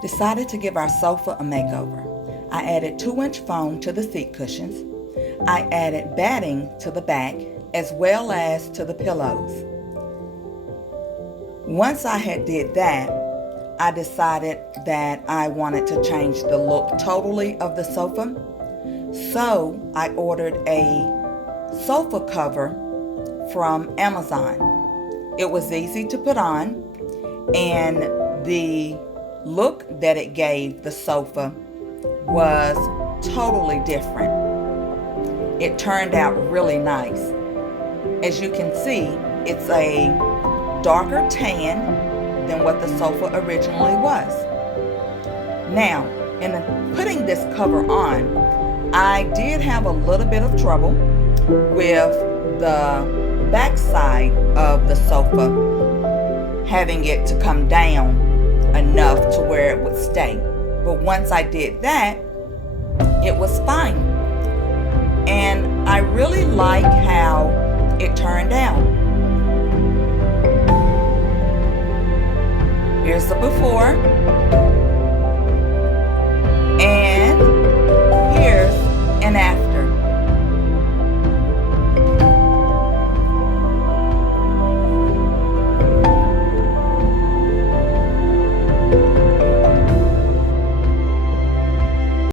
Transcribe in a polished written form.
Decided to give our sofa a makeover. I added 2-inch foam to the seat cushions. I added batting to the back as well as to the pillows. Once I had did that, I decided that I wanted to change the look totally of the sofa. So I ordered a sofa cover from Amazon. It was easy to put on, and the look that it gave the sofa was totally different. It turned out really nice. As you can see, it's a darker tan than what the sofa originally was. Now, in putting this cover on, I did have a little bit of trouble with the back side of the sofa, having it to come down enough to where it would stay. But once I did that, it was fine. And I really